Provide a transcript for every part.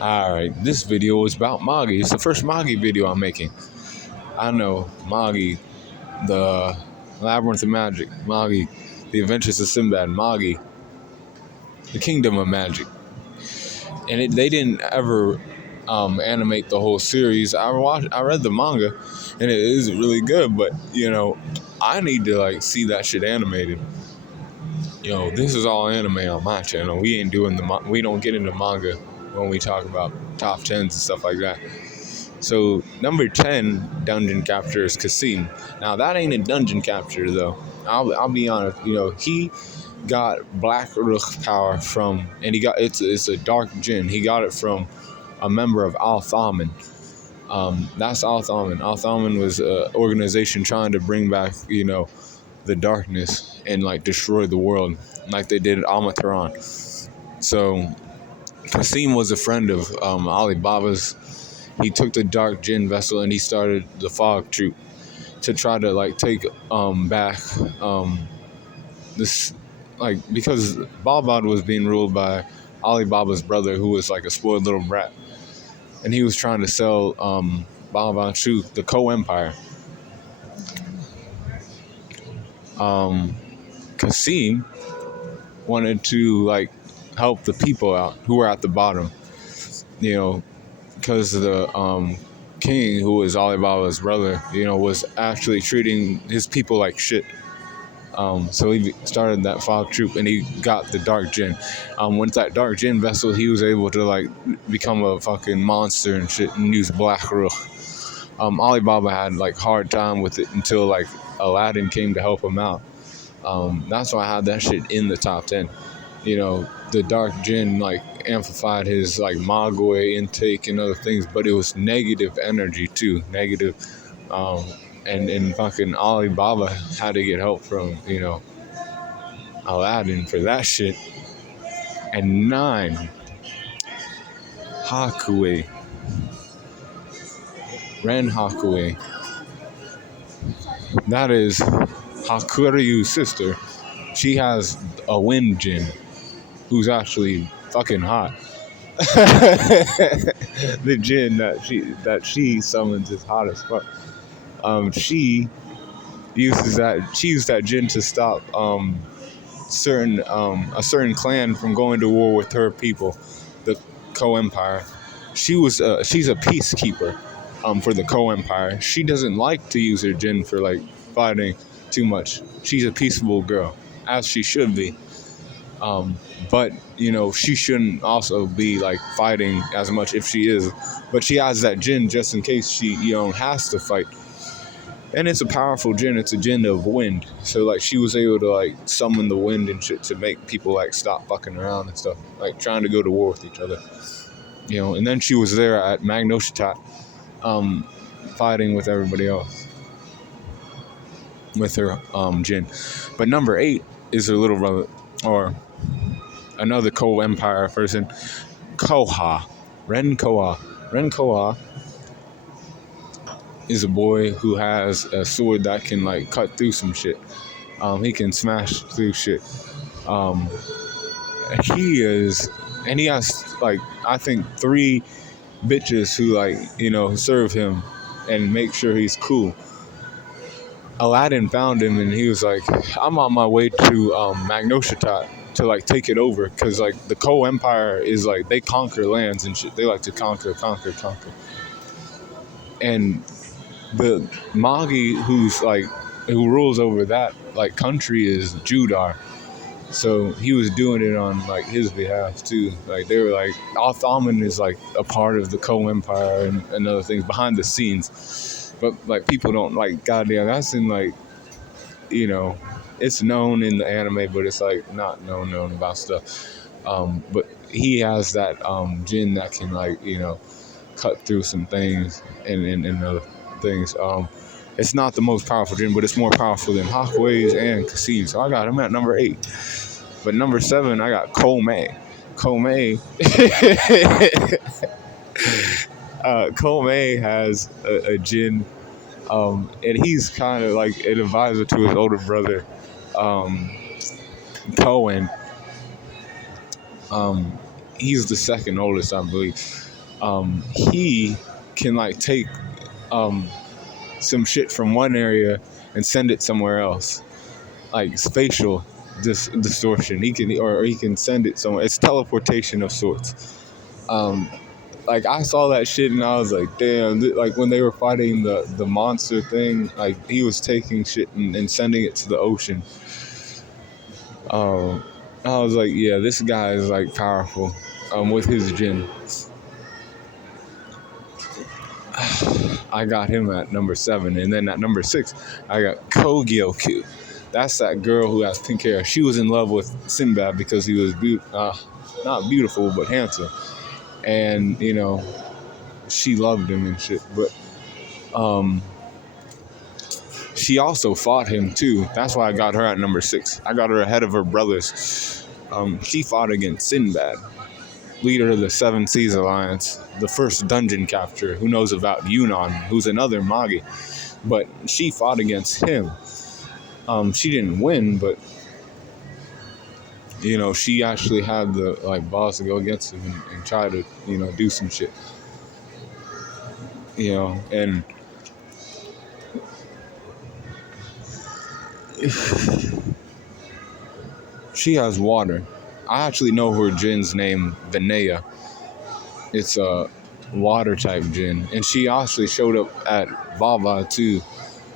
Alright, this video is about Magi. It's the first Magi video I'm making. I know, Magi, the Labyrinth of Magic, Magi, the Adventures of Sinbad, Magi, the Kingdom of Magic. And they didn't ever animate the whole series. I read the manga, and it is really good, but, I need to, see that shit animated. This is all anime on my channel. We ain't doing we don't get into manga when we talk about top 10s and stuff like that. So number 10 dungeon capture is Cassim. Now that ain't a dungeon capture though. I'll be honest. He got Black Rook power from, and it's a dark djinn. He got it from a member of Al Thaman. That's Al Thaman. Al Thaman was an organization trying to bring back, the darkness and destroy the world like they did at Almataran. So Cassim was a friend of Alibaba's. He took the dark djinn vessel and he started the fog troop to try to take back this, because Balbad was being ruled by Alibaba's brother, who was a spoiled little brat, and he was trying to sell Balbad to the Kouhen Empire. Cassim wanted to help the people out who were at the bottom, because the king, who was Alibaba's brother, was actually treating his people like shit. So he started that fog troop and he got the dark djinn. With that dark djinn vessel, he was able to become a fucking monster and shit and use Black Rook. Alibaba had hard time with it until Aladdin came to help him out. That's why I had that shit in the top 10. The dark djinn amplified his Magi intake and other things, but it was negative energy too. Negative. And fucking Alibaba had to get help from, Aladdin for that shit. And 9, Hakuei. Ren Hakuei. That is Hakuryuu's sister. She has a wind djinn who's actually fucking hot. The djinn that she summons is hot as fuck. She used that djinn to stop a certain clan from going to war with her people, the Ko Empire. She's a peacekeeper for the Ko Empire. She doesn't like to use her djinn for fighting too much. She's a peaceable girl, as she should be. But she shouldn't also be fighting as much if she is. But she has that djinn just in case she has to fight. And it's a powerful djinn. It's a djinn of wind. So she was able to summon the wind and shit to make people stop fucking around and stuff, trying to go to war with each other. And then she was there at Magnoshatat, fighting with everybody else with her djinn. But number 8 is her little brother, or another Ko Empire person, Kouha. Ren Kouha. Ren Kouha is a boy who has a sword that can cut through some shit. He can smash through shit. He has I think 3 bitches who serve him and make sure he's cool. Aladdin found him and he was I'm on my way to Magnoshatat to take it over, because the Ko Empire is they conquer lands and shit. They like to conquer. And the Magi who rules over that country is Judar. So he was doing it on his behalf too. They were Al Thaman is a part of the Ko Empire and other things behind the scenes. But people don't goddamn, that's in it's known in the anime, but it's not known about stuff. But he has that djinn that can cut through some things and other things. It's not the most powerful djinn, but it's more powerful than Hakuei's and Cassim. So I got him at number 8. But number 7, I got Koumei. Koumei. Koumei has a djinn, and he's kind of an advisor to his older brother, Kouhen. He's the second oldest, I believe. He can like take some shit from one area and send it somewhere else, like spatial distortion. He can, or he can send it somewhere. It's teleportation of sorts. Um, like I saw that shit and I was like, damn. Like when they were fighting the monster thing, like he was taking shit and sending it to the ocean. I was like, yeah, this guy is like powerful. With his Jin. I got him at number 7, and then at number 6, I got Kougyoku. That's that girl who has pink hair. She was in love with Sinbad because he was not beautiful but handsome, and she loved him and shit. But she also fought him too. That's why I got her at number 6. I got her ahead of her brothers. She fought against Sinbad, leader of the Seven Seas Alliance, the first dungeon capture, who knows about Yunnan, who's another Magi. But she fought against him. She didn't win, but she actually had the balls to go against him and try to do some shit. And she has water. I actually know her Jin's name, Vinaya. It's a water type Jin, and she actually showed up at Vava too,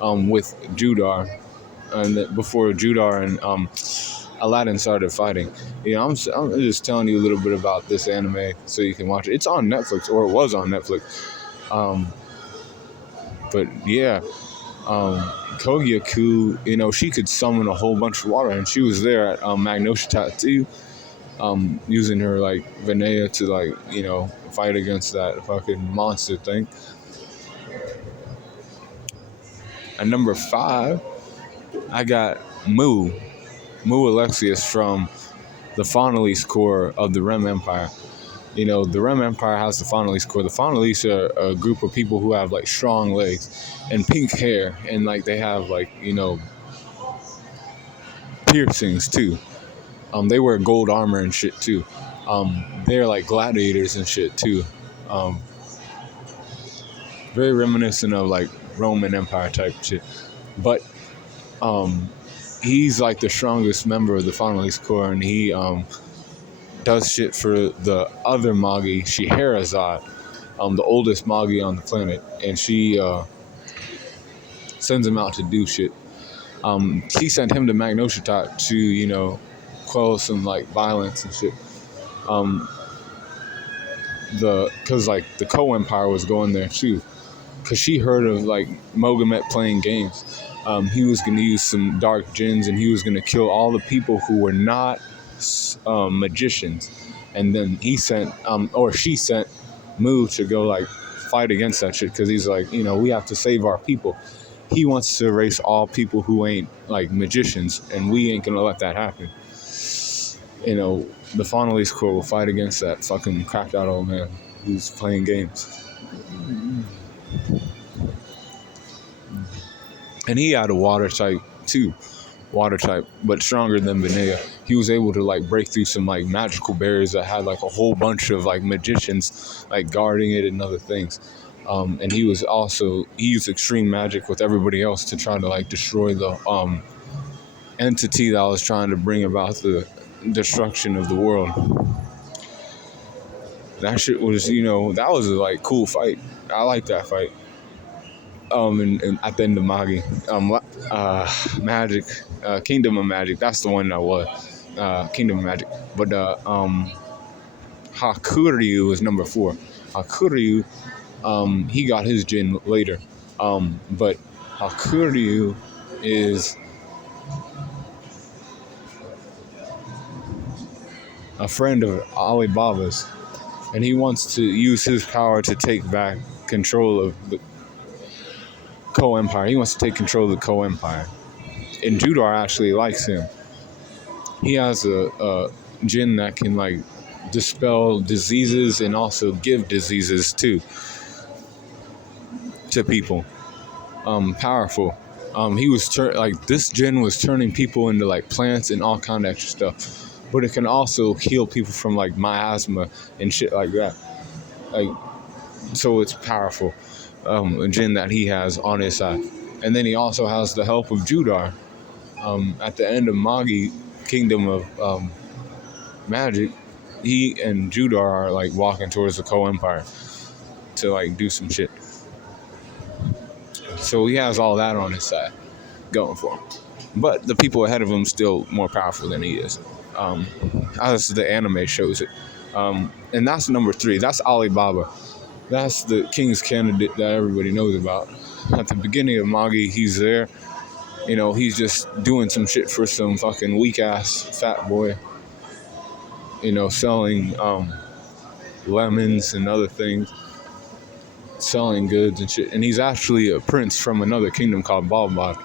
with Judar, and before Judar and Aladdin started fighting. I'm just telling you a little bit about this anime so you can watch it. It's on Netflix, or it was on Netflix. But yeah, Kougyoku, she could summon a whole bunch of water, and she was there at Magnoshatat too, using her Vinaya to fight against that fucking monster thing. At number 5, I got Mu Alexius from the Faunalese Corps of the Rem Empire. The Rem Empire has the Faunalese Corps. The Faunalese are a group of people who have strong legs and pink hair, and they have piercings too. They wear gold armor and shit too. They're gladiators and shit too. Very reminiscent of Roman Empire type shit. But he's the strongest member of the Faunalese Corps, and he does shit for the other Magi, Scheherazade, the oldest Magi on the planet, and she sends him out to do shit. She sent him to Magnoshatat to, quell some violence and shit. Because the Ko Empire was going there too, because she heard of Mogamet playing games. He was going to use some dark Jins, and he was going to kill all the people who were not magicians. And then he sent, or she sent Mu to go fight against that shit, because he's we have to save our people. He wants to erase all people who ain't magicians, and we ain't gonna let that happen. The Faunalese Corps will fight against that fucking cracked out old man who's playing games. And he had a water type too. Water type, but stronger than Vinaya. He was able to break through some magical barriers that had a whole bunch of magicians guarding it and other things. And he used extreme magic with everybody else to try to destroy the entity that was trying to bring about the destruction of the world. That shit was, that was a cool fight. I like that fight. And at the end of Magi, Magic, Kingdom of Magic. That's the one that was Kingdom of Magic. But Hakuryuu is number 4. Hakuryuu, he got his Jin later. But Hakuryuu is a friend of Alibaba's, and he wants to use his power to take back control of the Ko Empire. He wants to take control of the Ko Empire. And Judar actually likes him. He has a Jin that can dispel diseases and also give diseases too to people. Powerful. He was this Jin was turning people into plants and all kind of extra stuff. But it can also heal people from miasma and shit like that. So it's powerful, a jinn that he has on his side. And then he also has the help of Judar. At the end of Magi Kingdom of Magic, he and Judar are like walking towards the Ko Empire to like do some shit. So he has all that on his side going for him. But the people ahead of him still more powerful than he is, as the anime shows it. And that's number 3. That's Alibaba. That's the king's candidate that everybody knows about. At the beginning of Magi, he's there. He's just doing some shit for some fucking weak ass fat boy. Selling lemons and other things, selling goods and shit. And he's actually a prince from another kingdom called Balbad.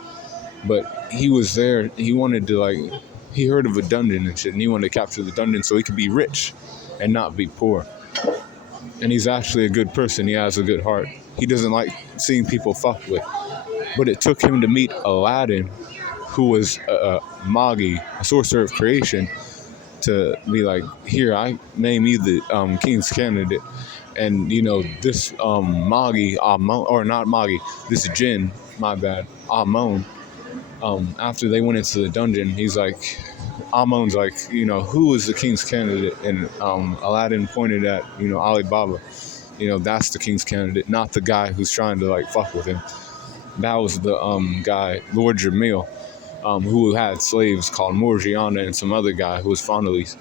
But he was there. He wanted to he heard of a dungeon and shit, and he wanted to capture the dungeon so he could be rich and not be poor. And he's actually a good person. He has a good heart. He doesn't like seeing people fucked with. But it took him to meet Aladdin, who was a Magi, a sorcerer of creation, to be like, here, I name you the king's candidate. And, this Magi, or not Magi, this jinn, my bad, Amon, after they went into the dungeon, he's like, Amon's like, who is the king's candidate? And Aladdin pointed at, Alibaba. That's the king's candidate, not the guy who's trying to fuck with him. That was the guy, Lord Jamil, who had slaves called Morgiana and some other guy who was Fondelies.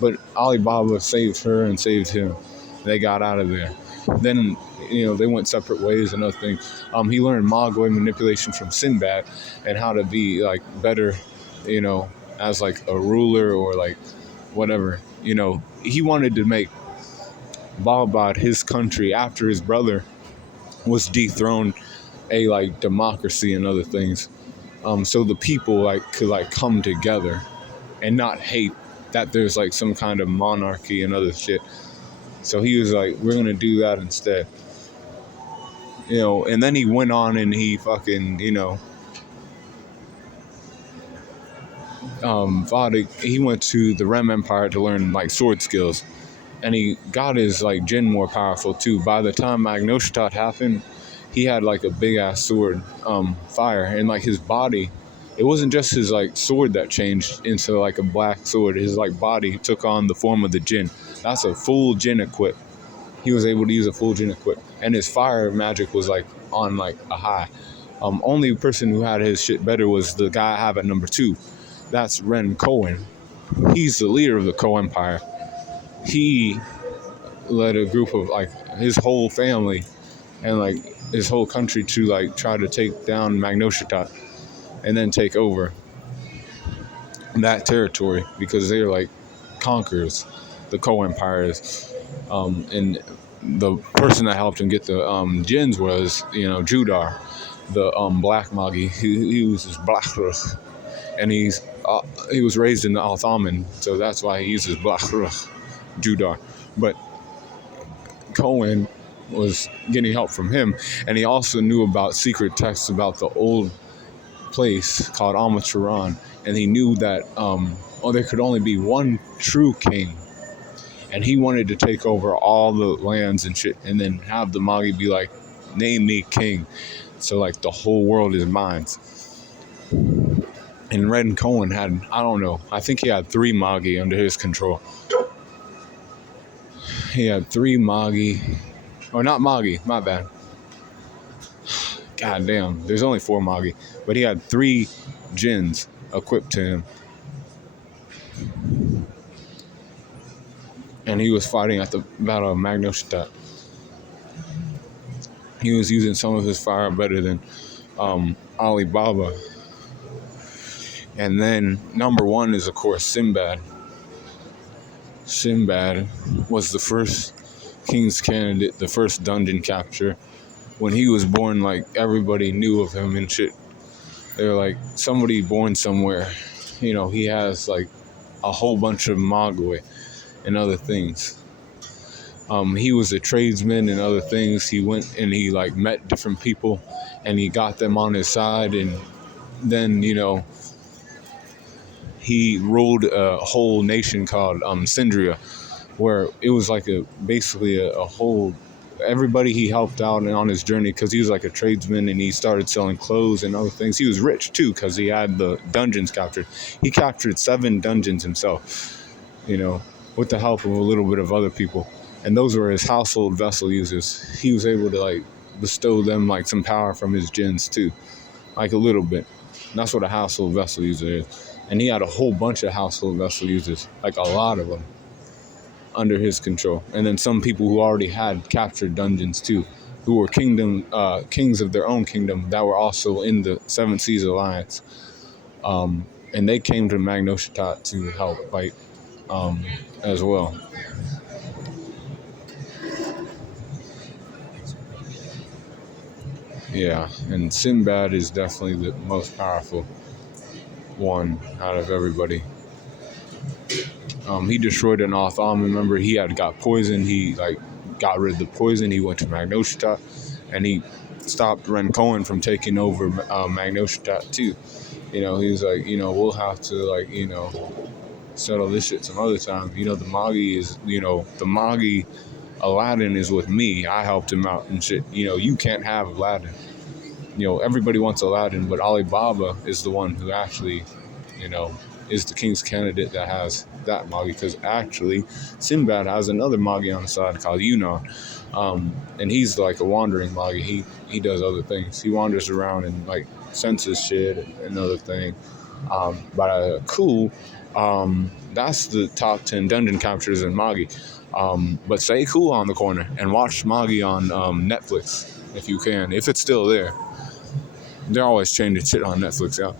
But Alibaba saved her and saved him. They got out of there. Then, they went separate ways and other things. He learned Magi manipulation from Sinbad and how to be better, as a ruler or whatever. He wanted to make Balbad his country after his brother was dethroned, a democracy and other things. So the people could come together and not hate that there's some kind of monarchy and other shit. So he was like, we're gonna do that instead. And then he went on and he fucking, he went to the Rem Empire to learn sword skills. And he got his jinn more powerful too. By the time Magnoshatat happened, he had a big ass sword, fire, and his body. It wasn't just his sword that changed into a black sword. His body took on the form of the jinn. That's a full jinn equip. He was able to use a full jinn equip, and his fire magic was on a high. Only person who had his shit better was the guy I have at number 2. That's Ren Kouhen. He's the leader of the Ko Empire. He led a group of his whole family and his whole country to try to take down Magnoshatat and then take over that territory because they're conquerors, the Ko Empire is. And the person that helped him get the jinns was Judar, the black Magi. He was his black, and he was raised in the Althaman, so that's why he uses black Judar. But Kouhen was getting help from him, and he also knew about secret texts about the old place called Amaturan, and he knew that there could only be one true king, and he wanted to take over all the lands and shit, and then have the Magi be name me king, so the whole world is mine. And Ren Kouhen had, I don't know, I think he had 3 Magi under his control. He had 3 Magi, or not Magi, my bad. God damn, there's only 4 Magi, but he had 3 jinns equipped to him. And he was fighting at the Battle of Magnoshatat. He was using some of his fire better than Alibaba. And then number 1 is, of course, Sinbad. Sinbad was the first king's candidate, the first dungeon capture. When he was born, everybody knew of him and shit. They were somebody born somewhere. He has a whole bunch of Magi and other things. He was a tradesman and other things. He went and he met different people and he got them on his side, and then he ruled a whole nation called Sindria, where it was basically a whole everybody he helped out on his journey, because he was like a tradesman and he started selling clothes and other things. He was rich too because he had the dungeons captured. He captured 7 dungeons himself, you know, with the help of a little bit of other people. And those were his household vessel users. He was able to like bestow them like some power from his gens too, like a little bit. And that's what a household vessel user is. And he had a whole bunch of household vessel users, like a lot of them, under his control. And then some people who already had captured dungeons too, who were kings of their own kingdom that were also in the Seven Seas Alliance. And they came to Magnoshatat to help fight as well. Yeah, and Sinbad is definitely the most powerful one out of everybody. He destroyed an Otham. Remember, he had got poisoned. He like got rid of the poison. He went to Magnoshatat, and he stopped Kouhen from taking over Magnoshatat too. You know, he was like, you know, we'll have to like, you know, settle this shit some other time. You know, the Magi is, you know, the Magi Aladdin is with me. I helped him out and shit. You know, you can't have Aladdin. You know, everybody wants Aladdin, but Alibaba is the one who actually, you know, is the king's candidate that has that Magi, because actually Sinbad has another Magi on the side called Yunnan, and he's like a wandering Magi. He does other things. He wanders around and like senses shit and other thing. But cool. That's the top 10 dungeon captures in Magi. But stay cool on the corner and watch Magi on Netflix if you can, if it's still there. They're always changing shit on Netflix, yeah.